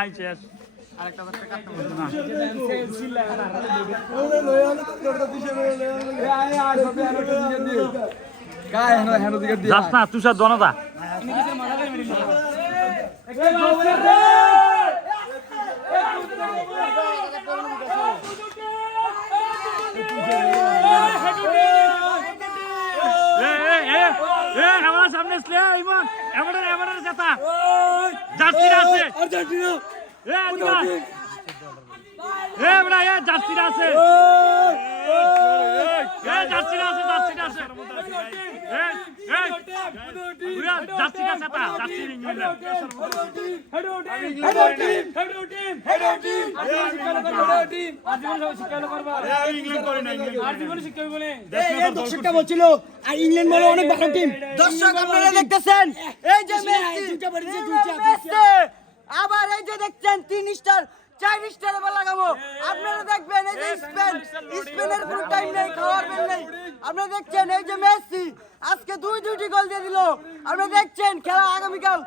নাই শেষ আরেকটা দশটা কাটতে বলবো না যাস না তুষার দনদা আমার সামনে ইমন এমন জেতা জার্সিরা আছে আর্জেন্টিনা জার্সিরা আছে জার্সিরা আছে জার্সিরা জেতা জার্সি ইংল্যান্ড বলছিল আর ইংল্যান্ড বলে অনেক ভালো টিম। দর্শক আপনারা দেখতেছেন এই যে মেসি আবার এই যে দেখছেন 3 স্টার 4 স্টার এবার লাগাবো। আপনারা দেখবেন এই যে স্পেনের কোনো টাইম নেই, খাওয়ার বেল নেই। আপনারা দেখছেন এই যে মেসি আজকে দুইটি গোল দিয়ে দিল। আপনারা দেখছেন খেলা আগামীকাল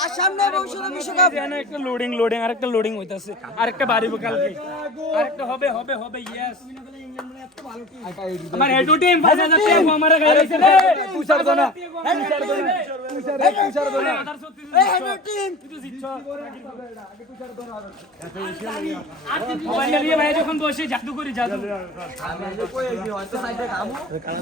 আর সামনে ভবিষ্যতে বিশ্বকাপ। একটা লোডিং আরেকটা লোডিং হইতাছে আরেকটা বাড়িব কালকে আরেকটা হবে ইয়েস আমার হেড টিম 5000 টাকা আমারে গাইছে রে তুষার দোনা এই হেড টিম তুই জিতছ মোবাইল নিয়ে ভাই যখন বসে জাদু করি জাদু